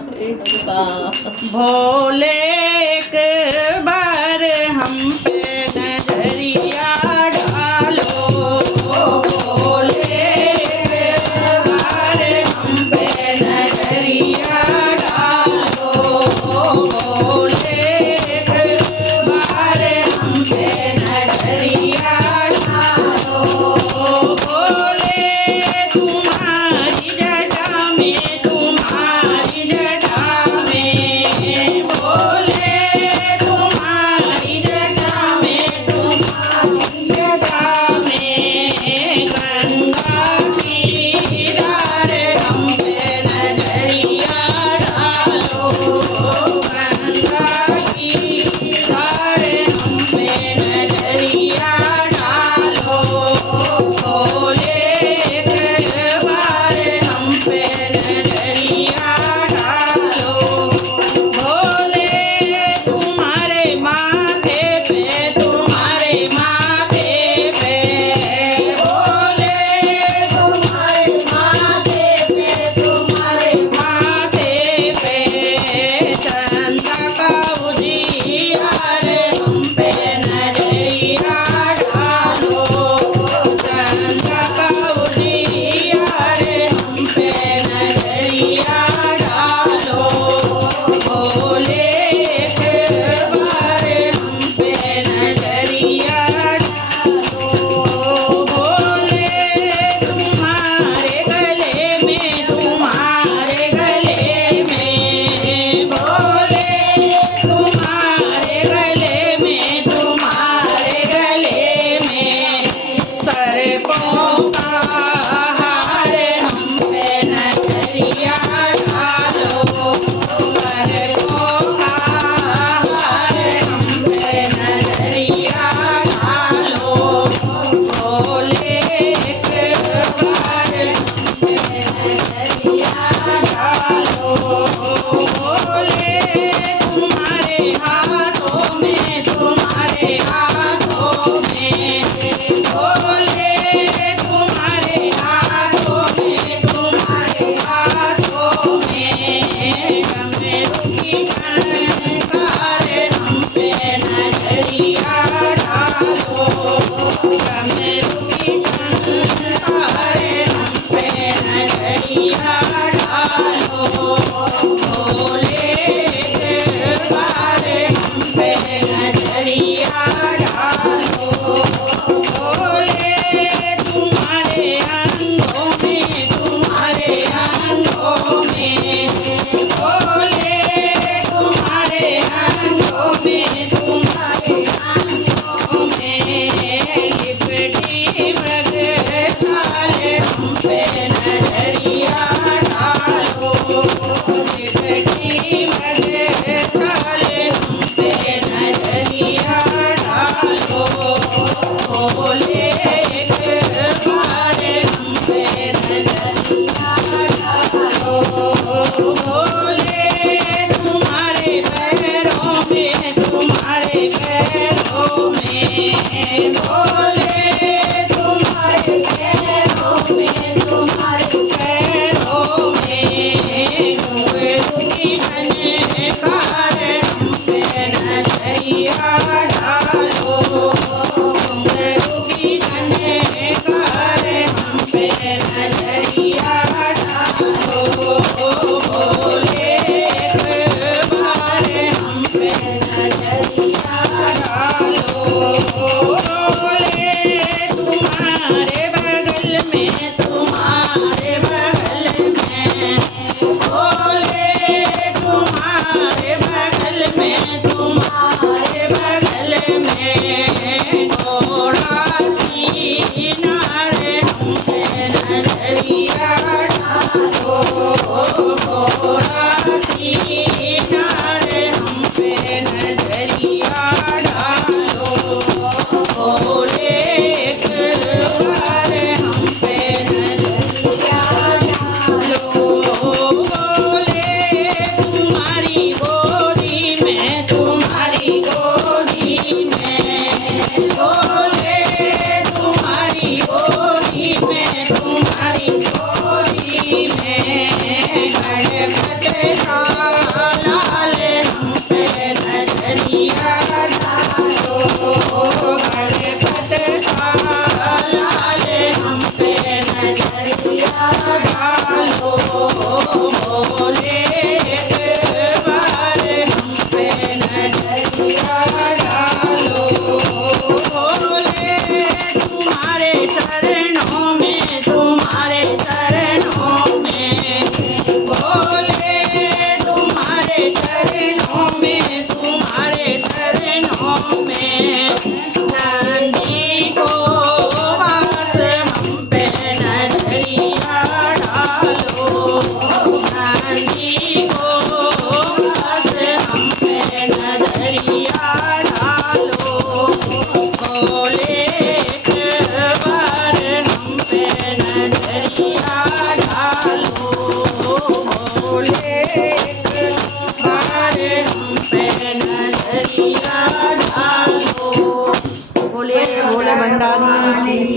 भोले एक बार हम पे नजरिया डालो, भोले एक बार हम पे नजरिया डालो, भोले एक बार हम पे नजरिया डालो, भोले तुम्हारी जटा में, तुम्हारी जटा में, भोले तुम्हारी जटा में, तुम्हारी जटा में गंगा की धार हम पे नजरिया डालो, गंगा की धार हम पे नजरिया डालो, भोले एक बार हम पे नजरिया डालो, भोले तुम्हारे माथे पे, तुम्हारे माथे पे, भोले तुम्हारे माथे पे, तुम्हारे माथे पे चंदा का उजियार हम पे नजरिया डालो, चंदा का उजियार हम पे नजरिया डालो, भोले एक बार हम पे नजरिया डालो, भोले तुम्हारे गले में, तुम्हारे गले में, भोले तुम्हारे गले में, तुम्हारे गले में सर्पों का हार हम पे नजरिया डालो, सर्पों का हार हम पे नजरिया डालो, भोले एक बार हम पे नजरिया डालो, भोले तुम्हारे हाथों में, तुम्हारे हाथों में, भोले तुम्हारे हाथों में, तुम्हारे हाथों में डमरू की टंकार हम पे नजरिया डालो, डमरू की टंकार हम पे नजरिया डालो, भोले एक बार हम पे नजरिया डालो, भोले तुम्हारे अंगों में, तुम्हारे अंगों में, भोले तुम्हारे अंगों में, तुम्हारे अंगों में लिपटी मृगशाल हम पे नजरिया डालो, लिपटी मृगशाल हम पे नजरिया डालो, भोले एक बार हम पे नजरिया डालो, भोले तुम्हारे पैरों में, तुम्हारे पैरों में, भोले तुम्हारे पैरों में, तुम्हारे पैरों में घुंघरू की झनकार हम पे नजरिया डालो, घुंघरू की झनकार हम पे नजरिया डालो, भोले एक बार हम पे नजरिया डालो, भोले तुम्हारे बगल में, तुम्हारे बगल में, भोले तुम्हारे बगल में, तुम्हारे बगल में घोड़ा किनारे हम पे नजरिया डालो, घोड़ा किनारे हम पे नजरिया डालो, भोले एक बार हम पे नजरिया डालो, भोले तुम्हारी गोदी में, तुम्हारी गोदी में, भोले तुम्हारी गोदी में, तुम्हारी गोदी में गणपति बोले भोले भंडारी की